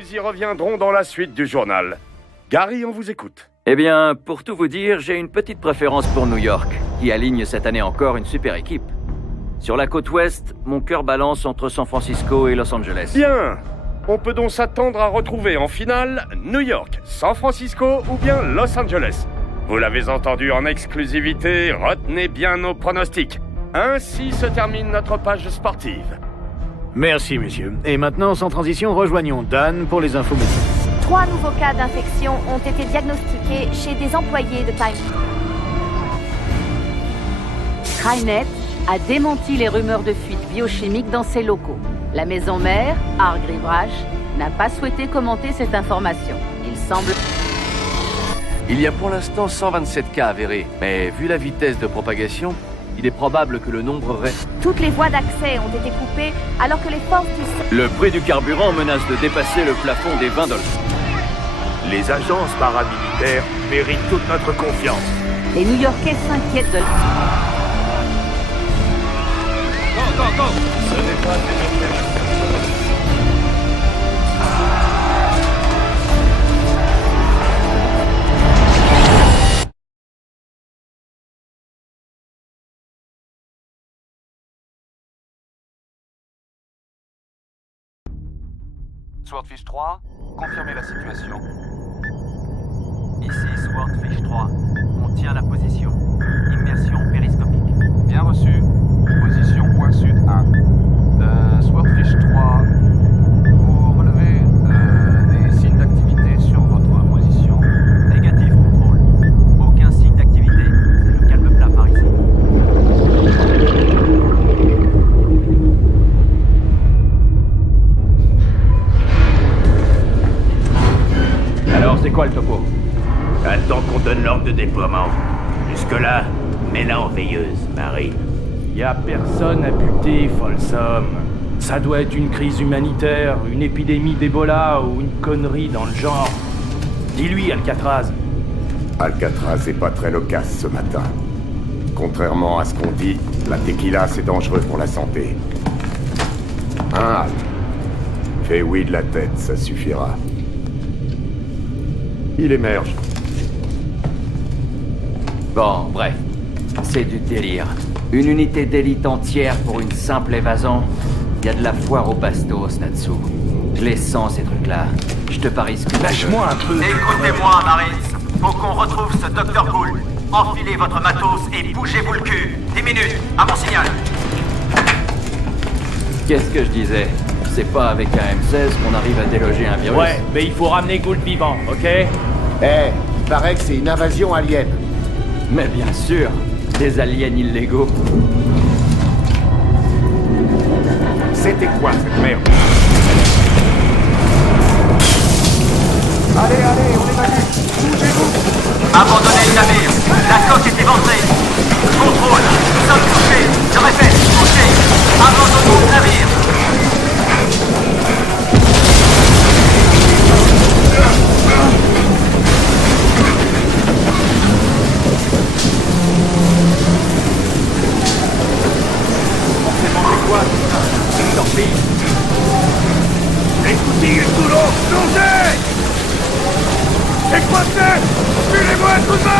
nous y reviendrons dans la suite du journal. Gary, on vous écoute. Eh bien, pour tout vous dire, j'ai une petite préférence pour New York, qui aligne cette année encore une super équipe. Sur la côte ouest, mon cœur balance entre San Francisco et Los Angeles. Bien. On peut donc s'attendre à retrouver en finale New York, San Francisco ou bien Los Angeles. Vous l'avez entendu en exclusivité, retenez bien nos pronostics. Ainsi se termine notre page sportive. Merci, messieurs. Et maintenant, sans transition, rejoignons Dan pour les infos médicales. 3 nouveaux cas d'infection ont été diagnostiqués chez des employés de Time. Skynet a démenti les rumeurs de fuite biochimique dans ses locaux. La maison mère, Hargreaves Rash, n'a pas souhaité commenter cette information. Il semble... Il y a pour l'instant 127 cas avérés, mais vu la vitesse de propagation, il est probable que le nombre reste. Toutes les voies d'accès ont été coupées alors que les forces du... Le prix du carburant menace de dépasser le plafond des $20. Les agences paramilitaires méritent toute notre confiance. Les New-Yorkais s'inquiètent de... Ce n'est pas Swordfish 3, confirmez la situation. Ici Swordfish 3. On tient la position. Immersion périscopique. Bien reçu. Position point sud 1. Swordfish 3, vous relevez des signes d'activité sur votre position. Négatif, contrôle. Aucun signe d'activité. C'est le calme plat par ici. Alors, c'est quoi le topo? Attends qu'on donne l'ordre de déploiement. Jusque-là, mets-la en veilleuse, Marie. Y a personne à buter, Folsom. Ça doit être une crise humanitaire, une épidémie d'Ebola ou une connerie dans le genre. Dis-lui, Alcatraz. Alcatraz est pas très loquace ce matin. Contrairement à ce qu'on dit, la tequila c'est dangereux pour la santé. Al. Fais oui de la tête, ça suffira. Il émerge. Bon, bref. C'est du délire. Une unité d'élite entière pour une simple évasion. Y a de la foire au bastos là-dessous. Je les sens, ces trucs-là. Je te parie ce que... Lâche-moi un peu. Écoutez-moi, Maris. Faut qu'on retrouve ce Dr. Cool. Enfilez votre matos et bougez-vous le cul. 10 minutes, à mon signal. Qu'est-ce que je disais? C'est pas avec un M16 qu'on arrive à déloger un virus. Ouais, mais il faut ramener Gould vivant, ok? Il paraît que c'est une invasion alien. Mais bien sûr, des aliens illégaux. C'était quoi cette merde? Allez, on évacue. Bougez-vous. Abandonnez le navire. La coque est éventrée. Contrôle. Nous sommes touchés. Je répète, touchés. Abandonnons le navire. Écoutez tout l'eau, plongez! Écoutez! Suivez-moi tout ça!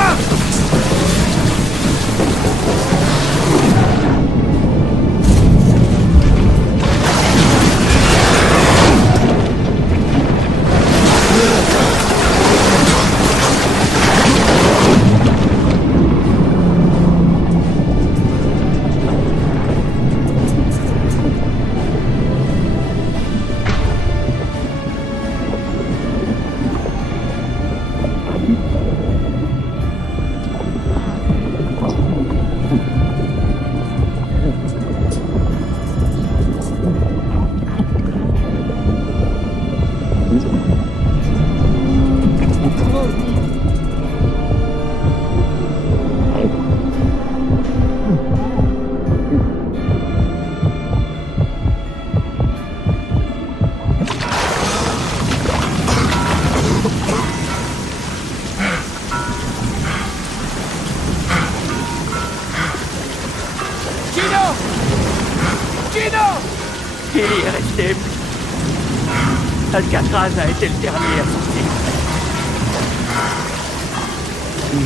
Il y est resté. Alcatraz a été le dernier à sortir.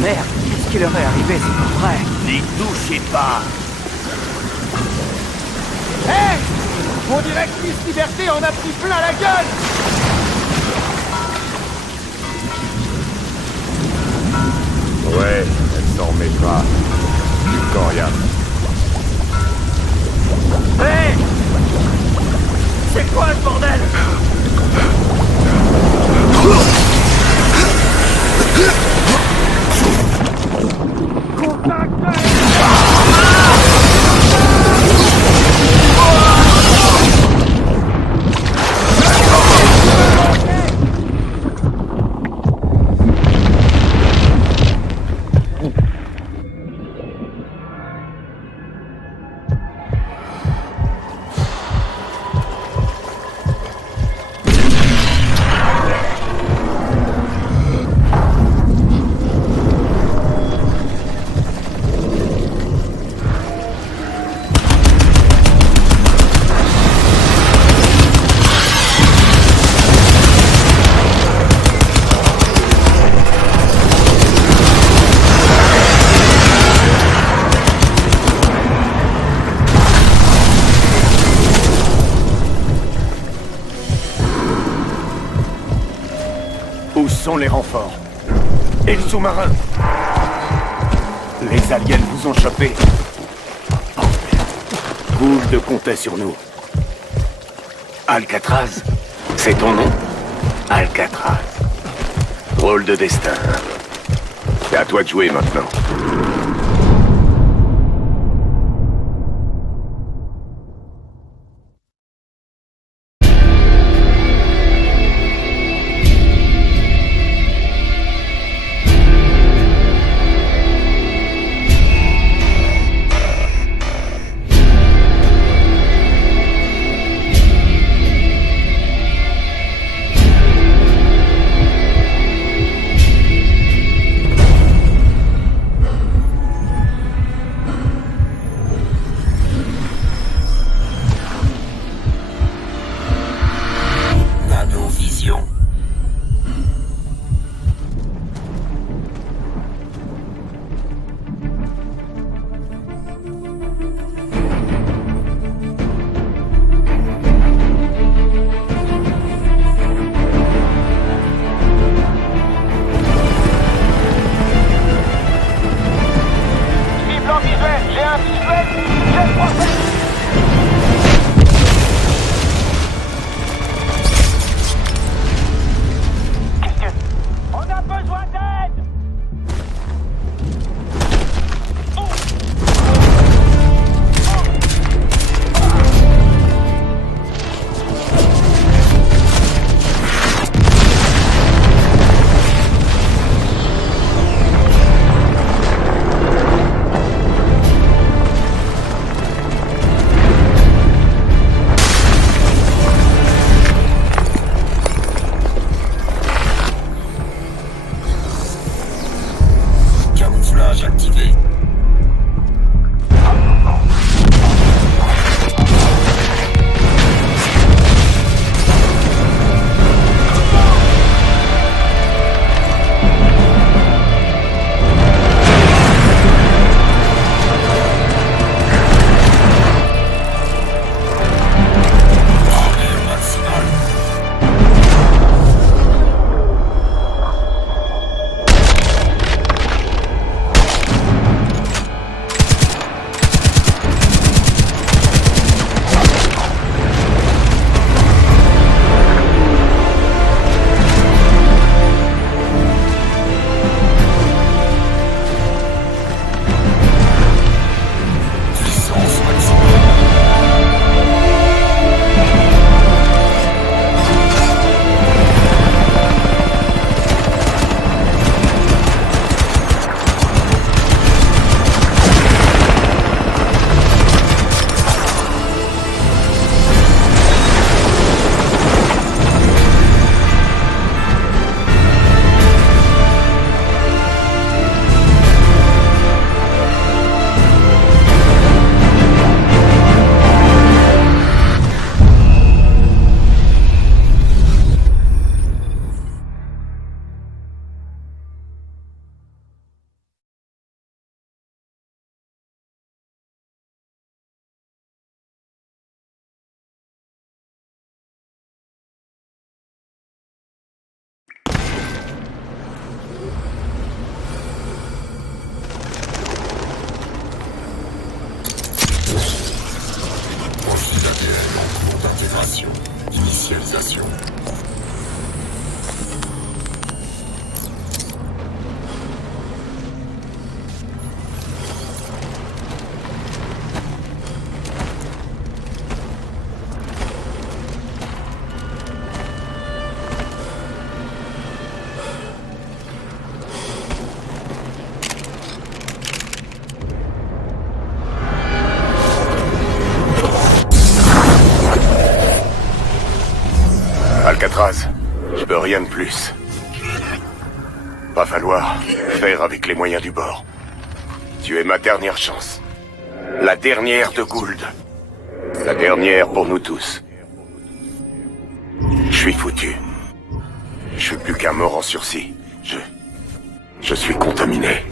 Merde, qu'est-ce qui leur est arrivé, c'est pas vrai. N'y touchez pas. Hé! Mon directrice Liberté en a pris plein la gueule! Ouais, elle s'en remettra. Du coriace. Hé! C'est quoi ce bordel? Où sont les renforts? Et le sous-marin? Les aliens vous ont chopé. Gould comptait sur nous. Alcatraz, c'est ton nom? Alcatraz. Drôle de destin. C'est à toi de jouer maintenant. localisation. Alcatraz, je peux rien de plus. Va falloir faire avec les moyens du bord. Tu es ma dernière chance. La dernière de Gould. La dernière pour nous tous. Je suis foutu. Je suis plus qu'un mort en sursis. Je suis contaminé.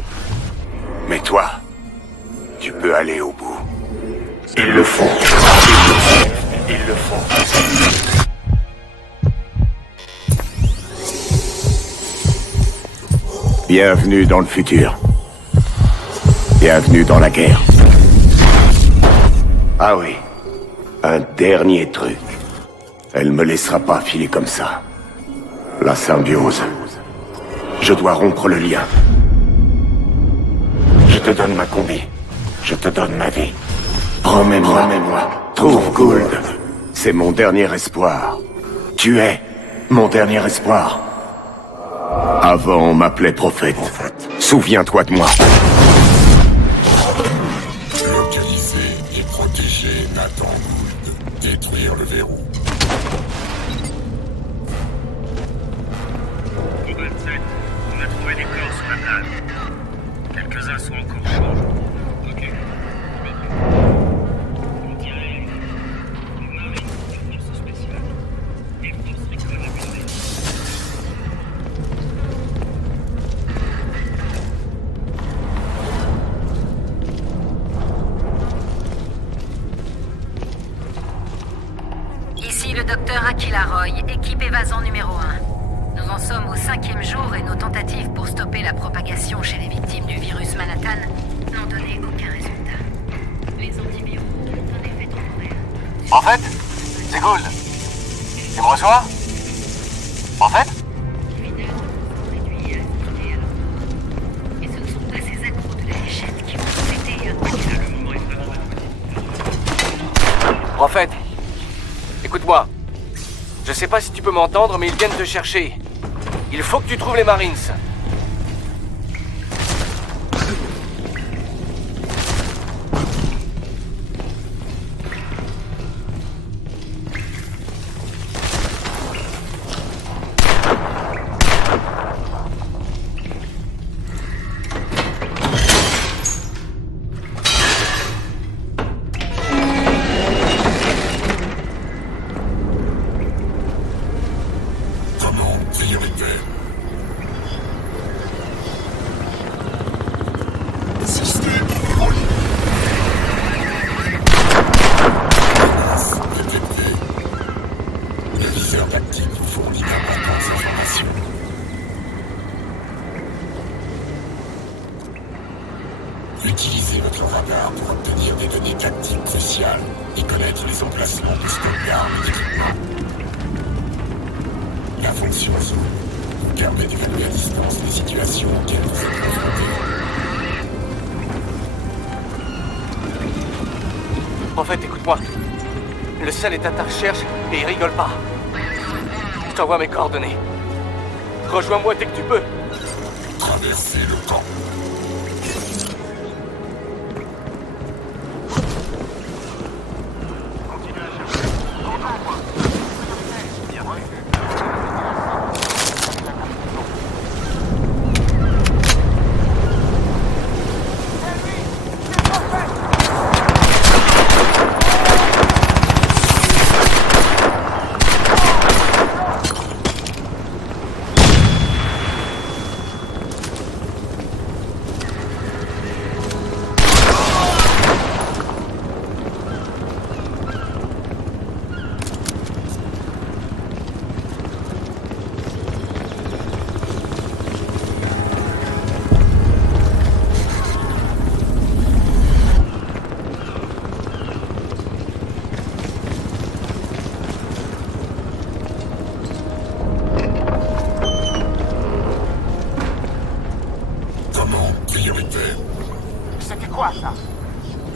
Mais toi, tu peux aller au bout. Ils le font. Ils le font. Bienvenue dans le futur. Bienvenue dans la guerre. Ah oui, un dernier truc. Elle me laissera pas filer comme ça. La symbiose. Je dois rompre le lien. Je te donne ma combi. Je te donne ma vie. Promets-moi. Trouve Gould. C'est mon dernier espoir. Tu es mon dernier espoir. Avant, on m'appelait prophète. Souviens-toi de moi. Localiser et protéger Nathan Gould. Détruire le verrou. Eagle 7, on a trouvé des corps sur la plage. Quelques-uns sont encore chauds. Ok. On dirait une marine de force spéciale. Des forces récolabulées. Ici le docteur Aquila Roy, équipe évasion numéro 1. Nous en sommes au 5e jour et nos tentatives pour stopper la propagation chez les victimes du virus Manhattan n'ont donné aucun résultat. Les antiviraux ont un effet temporaire. En fait, c'est Gould. Tu me reçois? En fait? Et ce ne sont pas ces accros de la léchette qui vont péter un Prophète, écoute-moi. Je sais pas si tu peux m'entendre, mais ils viennent te chercher. Il faut que tu trouves les Marines. Utilisez votre radar pour obtenir des données tactiques cruciales et connaître les emplacements de stock d'armes et d'équipements. La fonction Zoom vous permet d'évaluer à distance les situations auxquelles vous êtes confrontés. En fait, écoute-moi. Le sel est à ta recherche et il rigole pas. Je t'envoie mes coordonnées. Rejoins-moi dès que tu peux. Traversez le camp.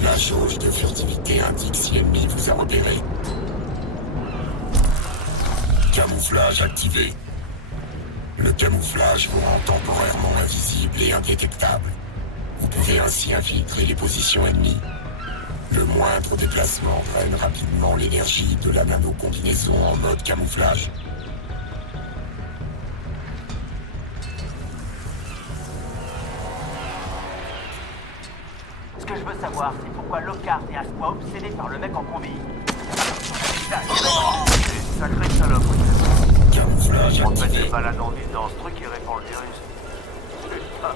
La jauge de furtivité indique si l'ennemi vous a repéré. Camouflage activé. Le camouflage vous rend temporairement invisible et indétectable. Vous pouvez ainsi infiltrer les positions ennemies. Le moindre déplacement draine rapidement l'énergie de la nano-combinaison en mode camouflage. Ce que je veux savoir, c'est pourquoi Lockhart est à ce point obsédé par le mec en combi. Sacré saloperie. Camouflage En fait, activé. c'est pas la non-vie dans ce truc qui répand le virus. Putain,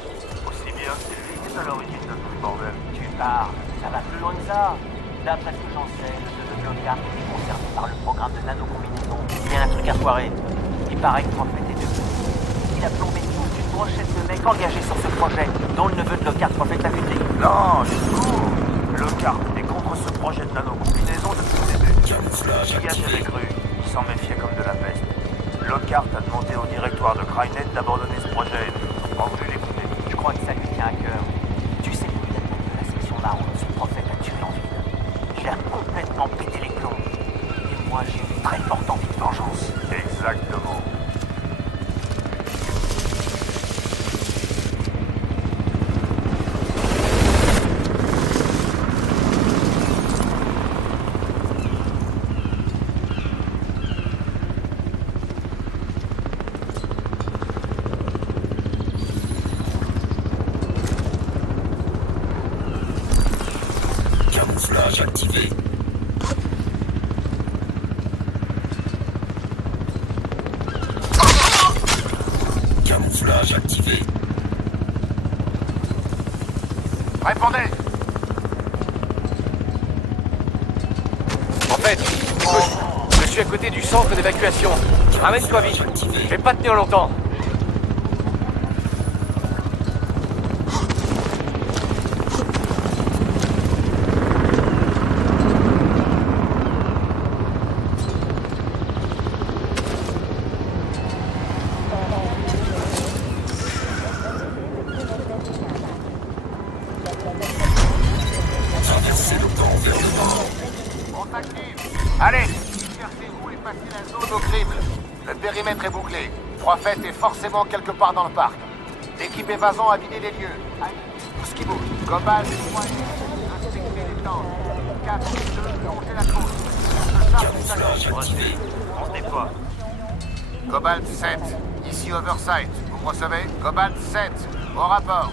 aussi bien c'est lui qui est à l'origine de tout le bordel. Tu parles, ça va plus loin que ça. D'après ce que j'en sais, le neveu de Lockhart était concerné par le programme de nano-combinaison. Il y a un truc à foirer. Il paraît que Prophet est dessus. Il a plombé toute une brochette de mecs engagés sur ce projet, dont le neveu de Lockhart, Prophet l'a buté. Non, du coup, Lockhart est contre ce projet de nano-combinaison depuis le début. Camouflage Il y a activé. des recrues qui s'en méfiaient comme de la peste. Lockhart a demandé au directoire de Crynet d'abandonner ce projet et nous n'avons pas voulu l'écouter. Je crois que ça lui tient à cœur. Tu sais combien de mecs de la section marron ce Prophet a tué en ville. Il a complètement pété les plombs. Et moi, j'ai une très forte envie de vengeance. Exactement. Camouflage activé. Camouflage activé. Répondez! En fait, je suis à côté du centre d'évacuation. Ramène-toi vite. Je vais pas tenir longtemps. Traversez le camp vers le nord. On s'active! Allez! Dispersez-vous et passez la zone au crible. Le périmètre est bouclé. Prophet est forcément quelque part dans le parc. L'équipe évasion a vidé les lieux. Allez, tout ce qui bouge. Cobalt, inspectez les temps. 4, 2, longez la côte. Camouflage activé. On se déploie. Cobalt 7, ici Oversight. Vous me recevez? Cobalt 7, au rapport.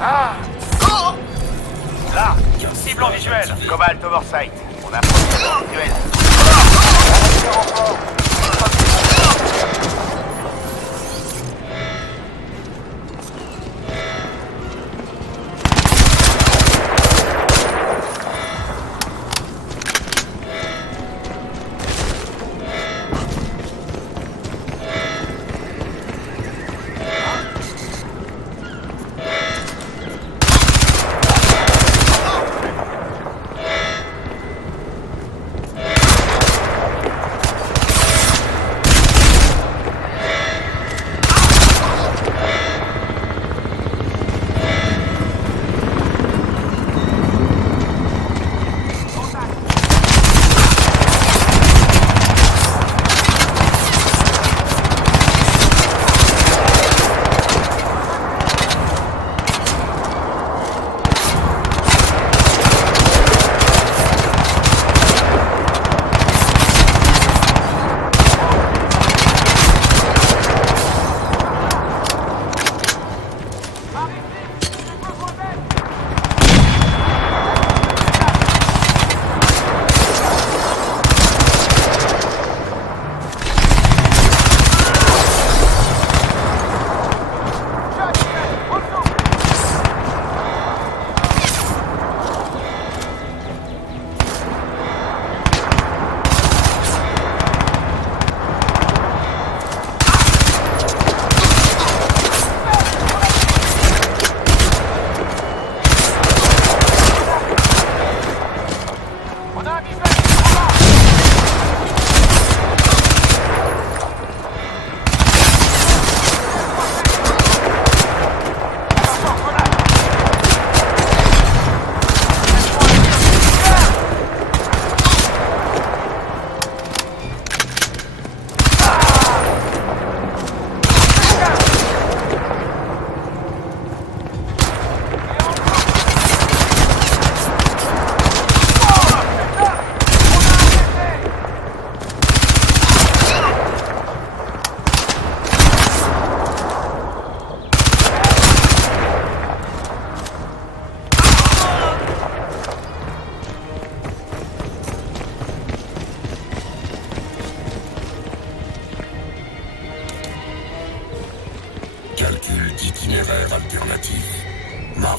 Ah! Là, cible en visuel. Cobalt Oversight. On a un visuel.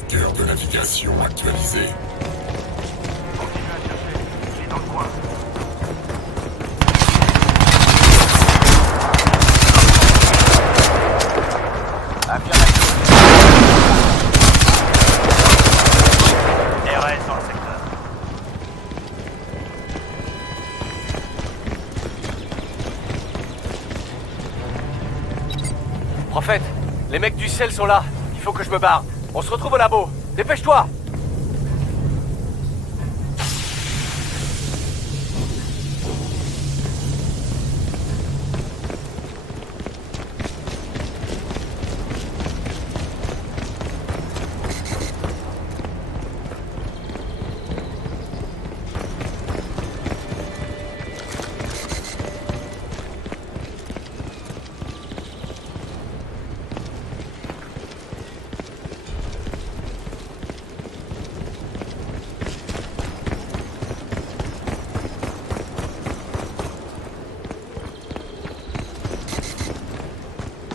Cœur de navigation actualisé. Continue à chercher. Il est dans le coin. Affirmation. RS dans le secteur. Prophète, les mecs du ciel sont là. Il faut que je me barre. On se retrouve au labo. Dépêche-toi!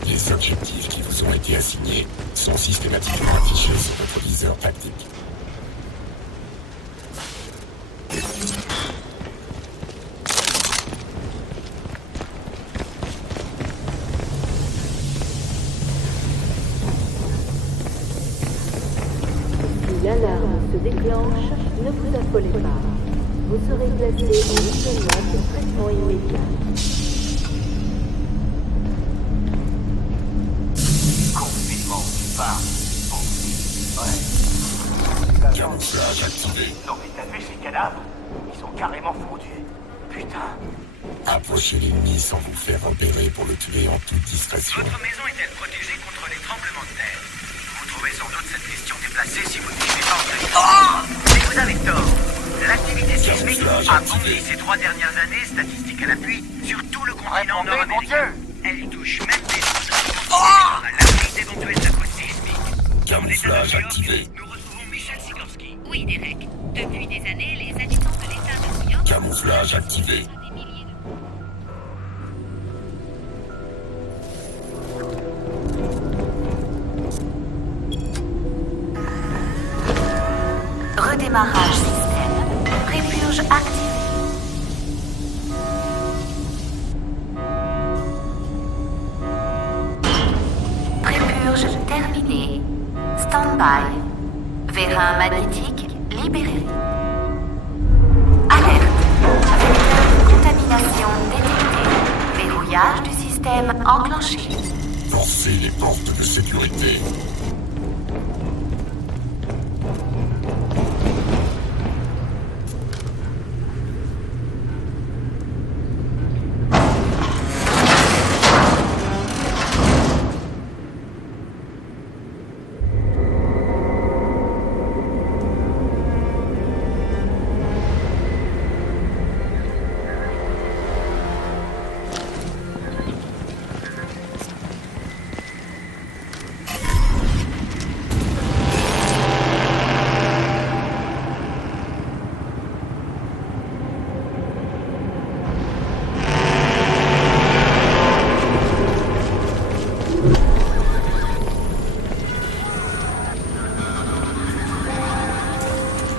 Les objectifs qui vous ont été assignés sont systématiquement affichés sur votre viseur tactique. Si l'alarme se déclenche, ne vous affolez pas. Vous serez placé en isolement pour traitement immédiat. Confinement, tu parles. Ouais. Camouflage activé. Non mais t'as vu ces cadavres? Ils sont carrément fondus. Putain. Approchez l'ennemi sans vous faire repérer pour le tuer en toute discrétion. Votre maison est-elle protégée contre les tremblements de terre? Vous trouvez sans doute cette question déplacée si vous ne suivez pas en mais vous avez tort. L'activité sismique a bondi ces 3 dernières années, statistiques à l'appui, sur tout le continent nord-américain. Elle touche même des zones à l'abri d'éventuels secousses sismiques. Camouflage activé. Nous retrouvons Michel Sikorsky. Oui, Derek. Depuis des années, les habitants de l'État de New York... Camouflage activé. Redémarrage système. Prépurge activée. Prépurge terminée. Stand-by. Vérin magnétique libéré. Alerte. Vecteur de contamination détecté. Verrouillage du système enclenché. Forcez les portes de sécurité.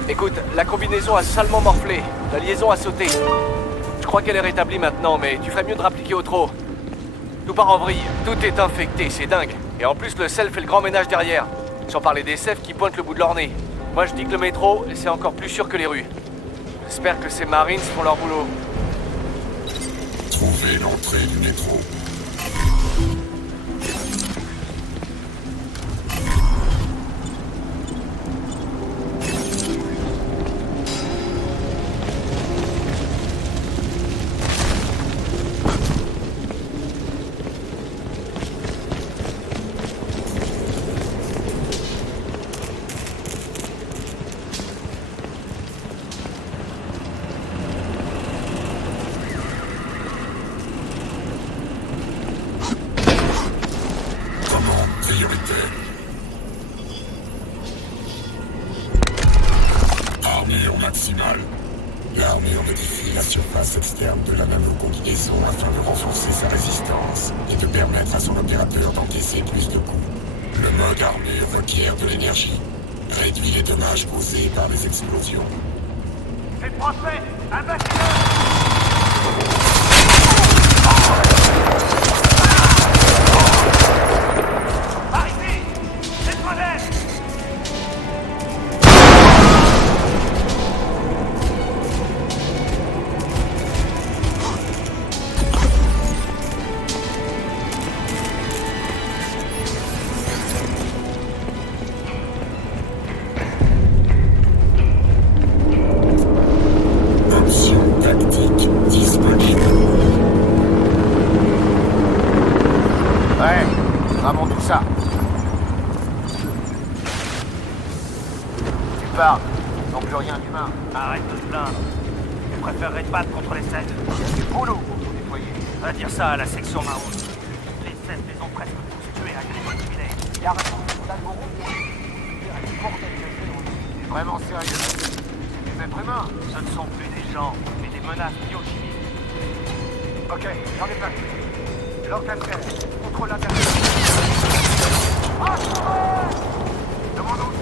Écoute, la combinaison a salement morflé. La liaison a sauté. Je crois qu'elle est rétablie maintenant, mais tu ferais mieux de rappliquer au trot. Tout part en vrille. Tout est infecté, c'est dingue. Et en plus, le sel fait le grand ménage derrière. Sans parler des sèves qui pointent le bout de leur nez. Moi, je dis que le métro, c'est encore plus sûr que les rues. J'espère que ces Marines font leur boulot. Trouvez l'entrée du métro. Armure maximale. L'armure modifie la surface externe de la nano-combinaison afin de renforcer sa résistance et de permettre à son opérateur d'encaisser plus de coups. Le mode armure requiert de l'énergie. Réduis les dommages causés par les explosions. C'est Prophet! Abattez-le! Par ici! C'est Prophet! Option tactique disponible. Ouais, ramons tout ça. Tu parles, non plus rien d'humain. Arrête de te plaindre. Je préférerais te battre contre les 7. Il y a du boulot pour tout nettoyer. Va dire ça à la section marron. Les 7 les ont presque tous tués à Grégory Filet. Il y a raison, on a le bon C'est vraiment sérieux? C'est des êtres humains. Ce ne sont plus des gens, mais des menaces biochimiques. Ok, j'en ai placé. L'orchestre, contrôle l'intérieur. Demandons